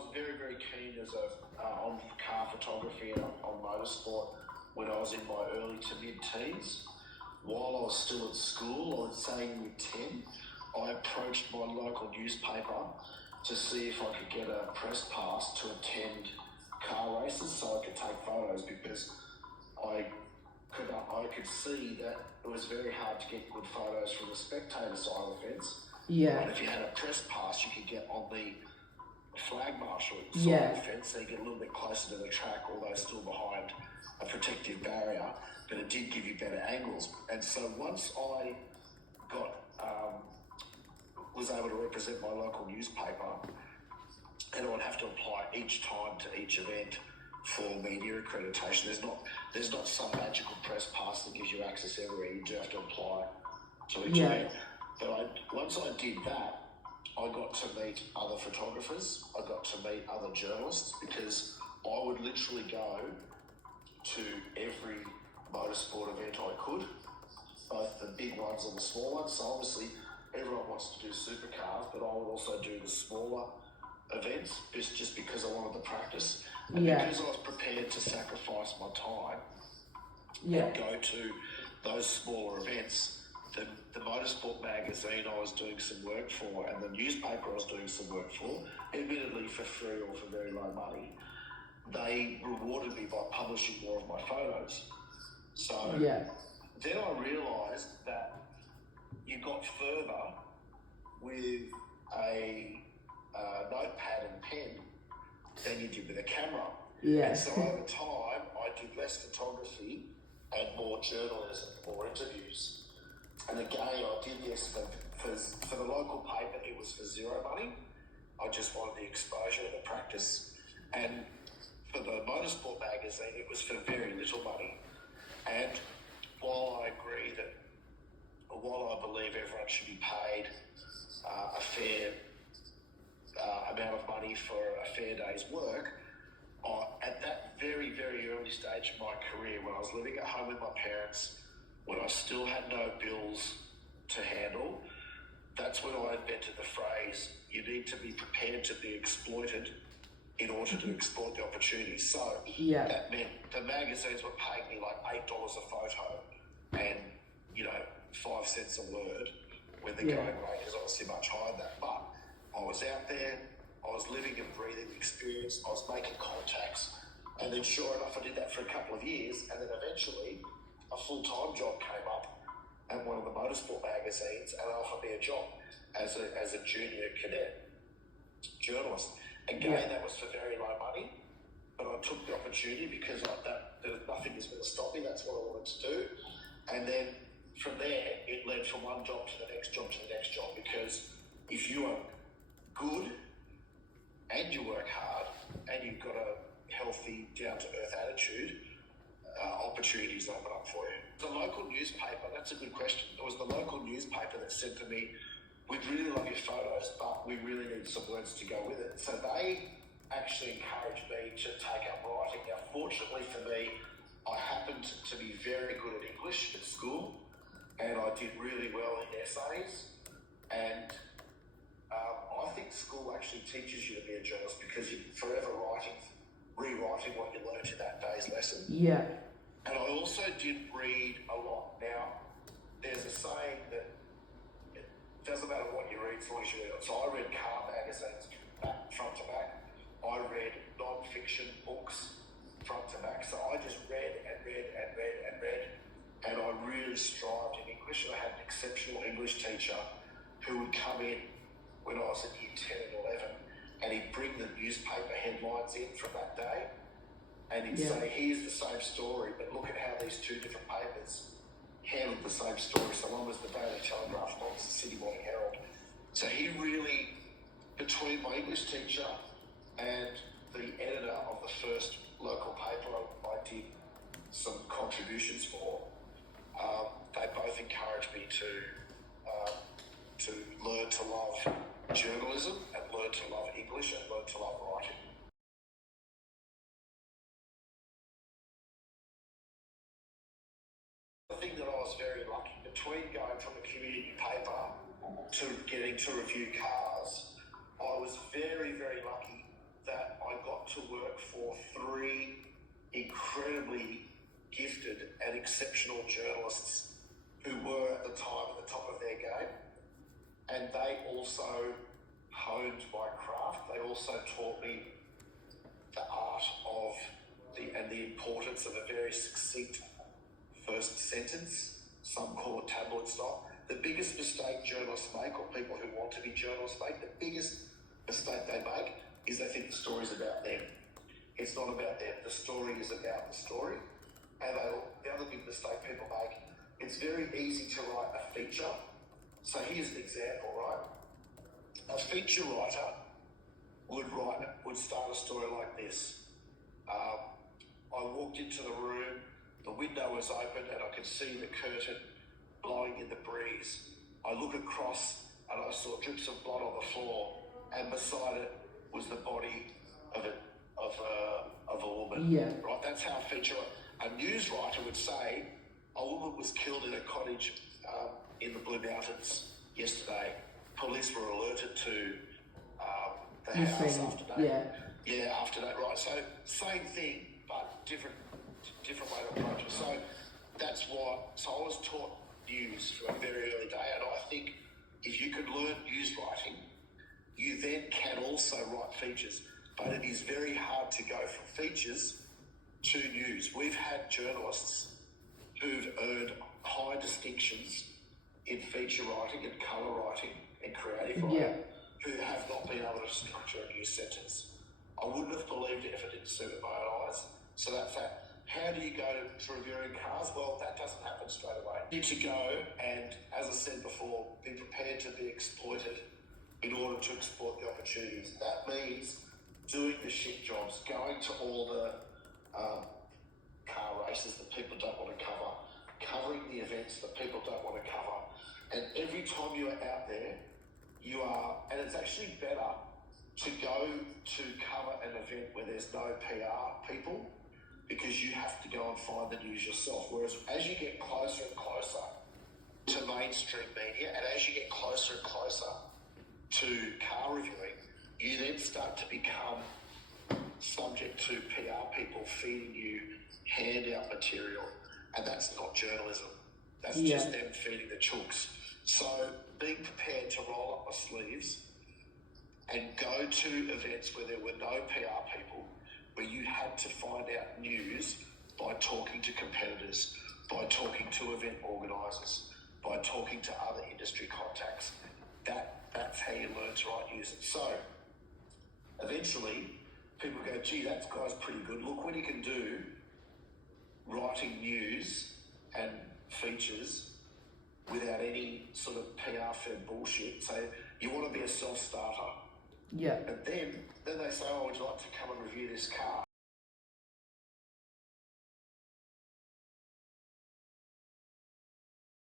was very, very keen on car photography and on motorsport when I was in my early to mid-teens. While I was still at school, I'd say year 10, I approached my local newspaper to see if I could get a press pass to attend car races so I could take photos, because I could see that it was very hard to get good photos from the spectator side of the fence. Yeah. But if you had a press pass, you could get on the flag marshal side of the fence, so you get a little bit closer to the track, although still behind a protective barrier, but it did give you better angles. And so once I was able to represent my local newspaper, and I'd have to apply each time to each event for media accreditation. There's not some magical press pass that gives you access everywhere. You do have to apply to each event. But once I did that, I got to meet other photographers. I got to meet other journalists, because I would literally go to every motorsport event I could, both the big ones and the small ones. So obviously everyone wants to do supercars, but I would also do the smaller events just because I wanted the practice. And because I was prepared to sacrifice my time and go to those smaller events, the motorsport magazine I was doing some work for and the newspaper I was doing some work for, admittedly for free or for very low money, they rewarded me by publishing more of my photos. So then I realised that you got further with a notepad and pen than you did with a camera. And so over time, I did less photography and more journalism, more interviews. And again, I did this for the local paper, it was for zero money. I just wanted the exposure and the practice. And for the motorsport magazine, it was for very little money. And while I agree that, while I believe everyone should be paid a fair amount of money for a fair day's work, at that very, very early stage of my career, when I was living at home with my parents, when I still had no bills to handle, that's when I invented the phrase, you need to be prepared to be exploited in order to exploit the opportunities. So that meant the magazines were paying me like $8 a photo and, 5 cents a word, when the going rate is obviously much higher than that. But I was out there, I was living and breathing the experience, I was making contacts, and then sure enough, I did that for a couple of years, and then eventually a full-time job came up at one of the motorsport magazines and offered me a job as a junior cadet journalist. Again, that was for very low money, but I took the opportunity because nothing is going to stop me. That's what I wanted to do. And then from there, it led from one job to the next job to the next job, because if you are good and you work hard and you've got a healthy, down-to-earth attitude, opportunities open up for you. The local newspaper, that's a good question. It was the local newspaper that said to me, we'd really love your photos, but we really need some words to go with it. So they actually encouraged me to take up writing. Now, fortunately for me, I happened to be very good at English at school, and I did really well in essays. And I think school actually teaches you to be a journalist, because you're forever rewriting what you learned in that day's lesson. And I also did read a lot. Now, there's a saying that it doesn't matter what you read as long as you read it. So I read car magazines front to back. I read non-fiction books front to back. So I just read and read and read and read. And I really strived in English. And I had an exceptional English teacher who would come in when I was in year 10 and 11, and he'd bring the newspaper headlines in from that day. And he'd say, here's the same story, but look at how these two different papers handled the same story. So one was the Daily Telegraph, one was the Sydney Morning Herald. So he really, between my English teacher and the editor of the first local paper I did some contributions for, they both encouraged me to learn to love journalism and learn to love English and learn to love writing. I think that I was very lucky. Between going from a community paper to getting to review cars, I was very, very lucky that incredibly gifted and exceptional journalists who were at the time at the top of their game, and they also honed my craft. They also taught me the art of the importance of a very succinct first sentence. Some call it tabloid style. The biggest mistake journalists make, or people who want to be journalists make, the biggest mistake they make is they think the story's about them. It's not about them. The story is about the story. And the other big mistake people make, it's very easy to write a feature. So here's an example, right? A feature writer would start a story like this. I walked into the room, the window was open and I could see the curtain blowing in the breeze. I look across and I saw drips of blood on the floor, and beside it was the body of a woman. Yeah. Right? That's how a news writer would say a woman was killed in a cottage in the Blue Mountains yesterday. Police were alerted to the house after that. Yeah, after that, right. So same thing, but different way to approach it. So that's why. So I was taught news from a very early day, and I think if you could learn news writing, you then can also write features. But it is very hard to go from features to news. We've had journalists who've earned high distinctions in feature writing and colour writing and creative writing who have not been able to structure a news sentence. I wouldn't have believed it if it didn't see it with my own eyes. So that's that. How do you go to reviewing cars? Well, that doesn't happen straight away. You need to go and, as I said before, be prepared to be exploited in order to exploit the opportunities. That means doing the shit jobs, going to all the car races that people don't want to cover, covering the events that people don't want to cover. And every time you are out there, and it's actually better to go to cover an event where there's no PR people, because you have to go and find the news yourself. Whereas as you get closer and closer to mainstream media, and as you get closer and closer to car reviewing, you then start to become subject to PR people feeding you handout material, and that's not journalism. That's just them feeding the chooks. So being prepared to roll up my sleeves and go to events where there were no PR people, where you had to find out news by talking to competitors, by talking to event organisers, by talking to other industry contacts. That's how you learn to write news. And so eventually people go, gee, that guy's pretty good. Look what he can do writing news and features without any sort of PR-fed bullshit. So you want to be a self-starter. Yeah. And then they say, oh, would you like to come and review this car?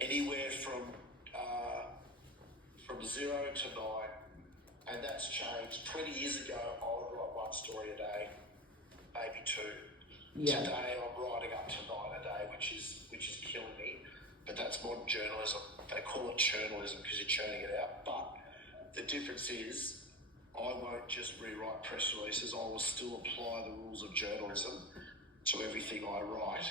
Anywhere from 0 to 9, and that's changed. 20 years ago, I would write one story a day, maybe two. Yeah. Today, I'm writing up to 9 a day, which is killing me. But that's modern journalism. They call it journalism because you're churning it out. But the difference is, I won't just rewrite press releases. I will still apply the rules of journalism to everything I write.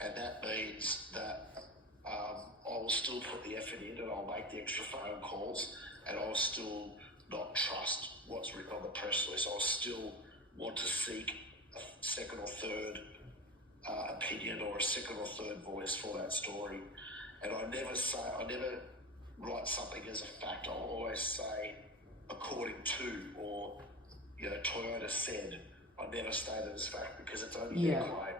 And that means that I will still put the effort in, and I'll make the extra phone calls, and I'll still not trust what's written on the press release. I'll still want to seek a second or third opinion or a second or third voice for that story. And I never write something as a fact. I'll always say according to, or Toyota said. I never state it as fact because it's only their claim.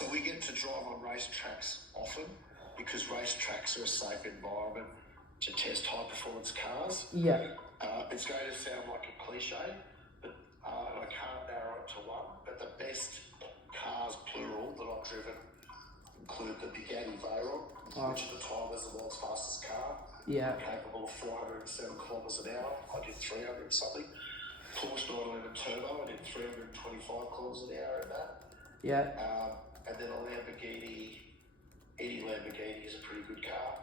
So we get to drive on racetracks often because racetracks are a safe environment to test high-performance cars. Yeah. It's going to sound like a cliche, but I can't narrow it to one. But the best cars, plural, that I've driven include the Bugatti Veyron, which at the time was the world's fastest car. Yeah. Capable of 407 kilometres an hour. I did 300 and something. Porsche 911 Turbo, I did 325 kilometres an hour in that. Yeah. And then a Lamborghini, any Lamborghini is a pretty good car.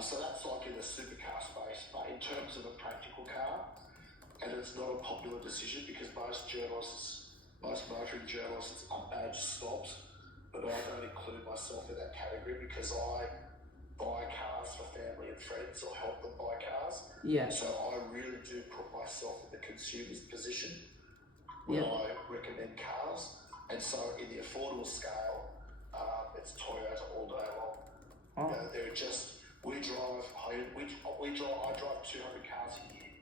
So that's like in the supercar space, but in terms of a practical car, and it's not a popular decision because most motoring journalists are badge snobs, but I don't include myself in that category because I buy cars for family and friends or help them buy cars. Yeah. So I really do put myself in the consumer's position when I recommend cars. And so in the affordable scale, it's Toyota all day long. Oh. They're just, I drive 200 cars a year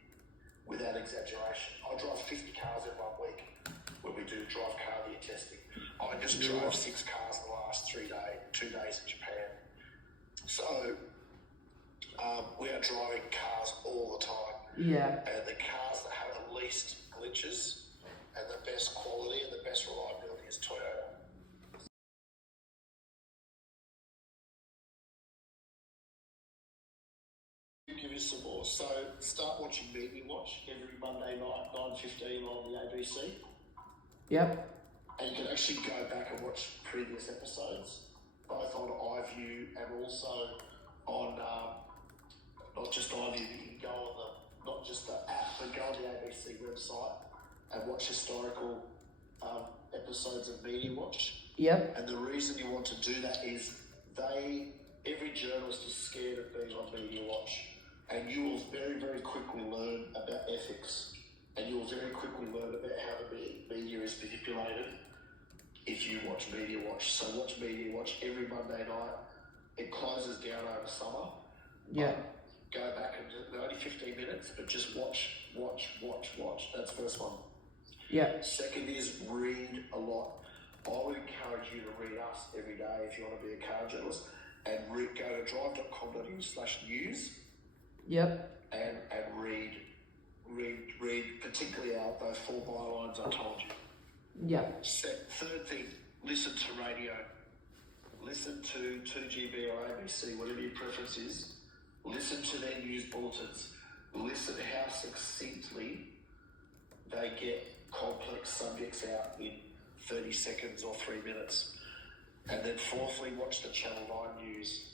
without exaggeration. I drive 50 cars in 1 week when we do drive car year testing. I just drove 6 cars in the last 2 days in Japan. So we are driving cars all the time. Yeah. And the cars that have the least glitches and the best quality and the best reliability is Toyota. Give you some more. So start watching Media Watch every Monday night, 9:15 on the ABC. Yep. And you can actually go back and watch previous episodes, both on iView and also on, not just iView, but you can go on not just the app, but go on the ABC website and watch historical episodes of Media Watch. Yep. And the reason you want to do that is every journalist is scared of being on Media Watch. And you will very, very quickly learn about ethics. And you will very quickly learn about how the media is manipulated if you watch Media Watch. So watch Media Watch every Monday night. It closes down over summer. Yeah. Go back and only 15 minutes, but just watch. That's first one. Yeah. Second is read a lot. I would encourage you to read us every day if you want to be a car journalist. And go to drive.com.au/news. Yep. And read particularly those 4 bylines I told you. Yep. Third thing, listen to radio. Listen to 2GB or ABC, whatever your preference is. Listen to their news bulletins. Listen how succinctly they get complex subjects out in 30 seconds or 3 minutes. And then fourthly, watch the Channel 9 news.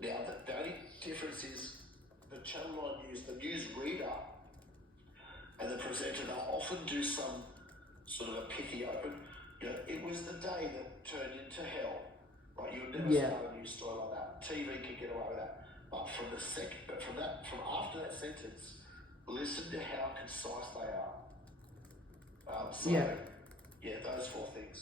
Now, the only difference is the Channel 9 news, the news reader and the presenter, they'll often do some sort of a pithy open. It was the day that turned into hell. Right? You would never start a news story like that. TV can get away with that. But from after that sentence, listen to how concise they are. Those 4 things.